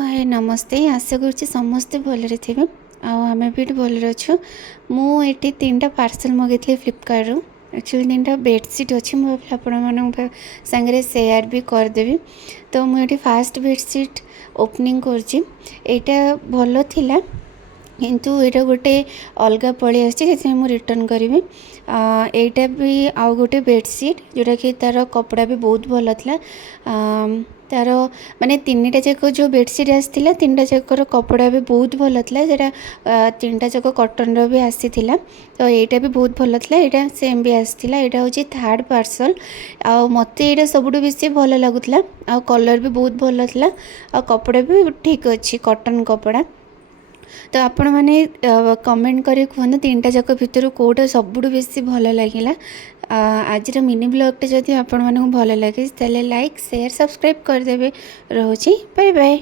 हाय नमस्ते आशा करुँच समस्ते भलरे थे आम भी भलरे अच्छु मुझे 3टा पार्सल मगेली फ्लिपकार्ट रू एक्चुअली 3टा बेडसीट अच्छी मुझे आपण सांगे सेयार भी करदेवी। तो मुझे फास्ट बेडसीट ओपनिंग करटा भल थिला किंतु ये गोटे अलग पलि आसी रिटर्न करी। एटा भी आउ गोटे बेडसीट जोटा कि तार कपड़ा भी बहुत भल था। तार माने 3टा जाक जो बेडसीट आसाला 3टा जाकर कपड़ा भी बहुत भल था। जरा 3टा जाक कटन भी आसी तो यहाँ भी बहुत भल था। यहाँ सेम भी आसाला। यहाँ हूँ 3rd पार्सल आ मत ये सब बेस भल लगुला। आ कलर भी बहुत भल था। आ कपड़ा भी ठीक अच्छी कटन कपड़ा। तो आपण मैंने कमेंट करी कहूँ 3टा जाक भितर कौटा सबुठ बेसी भल लगे। आज मिनी ब्लॉगटे जदि आपण मानक भल लगे लाइक शेयर सब्सक्राइब करदे। रोचे बाय बाय।